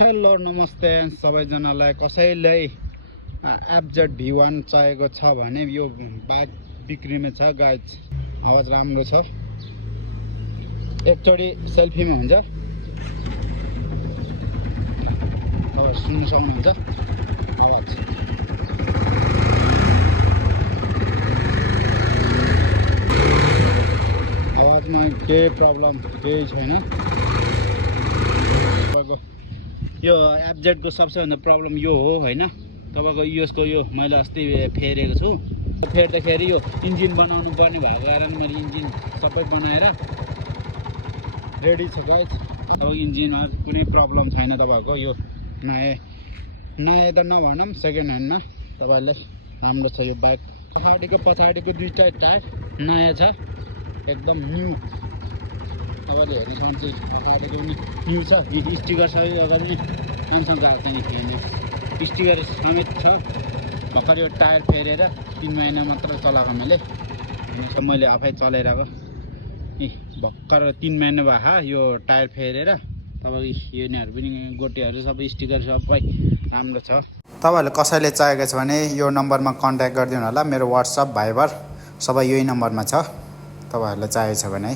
Hello नमस्ते सबैजनालाई। कसैलाई एफजेड V1 चाहिएको छ भने यो बाइक बिक्रीमा छ गाइज। आवाज राम्रो छ, एकचोटि सेल्फीमा हुन्छ, आवाज सुन्न सक्नुहुन्छ। आवाजमा केही प्रब्लम केही छैन। यो एफजेडको सबैभन्दा प्रब्लम यो हो हैन, तपाईको यसको यो मैले अस्ति फेरेको छु। फेर्दाखेरि यो इन्जिन बनाउनु पर्ने भएको कारण मैले इन्जिन सबै बनाएर रेडी छ गाइस। अब इन्जिनमा कुनै प्रब्लम छैन तपाईको। यो नयाँ त नभनौँ, सेकेन्ड ह्यान्डमा तपाईले राम्रो छ यो बाइक। पछाडिको दुईटा टायर नयाँ छ, एकदम न्यू। तपाईँले हेर्न सक्नुहुन्छ पछाडिको पनि न्यू छ। यो स्टिकर सबै जग्गा पनि मान्छेसँग गएको छैन, हेर्नु स्टिकर समेत छ। भर्खर यो टायर फेरेर 3 महिना मात्र चलाएको मैले आफै चलाएर अब भर्खर 3 महिना भयो यो टायर फेरेर। तपाईँको यो यिनीहरू पनि गोटेहरू सबै स्टिकर सबै राम्रो छ। तपाईहरुले कसैले चाहिएको छ भने यो नम्बरमा कन्ट्याक्ट गरिदिनु होला। मेरो WhatsApp भाइबर सबै यही नम्बरमा छ, तपाईहरुलाई चाहिएको छ भने।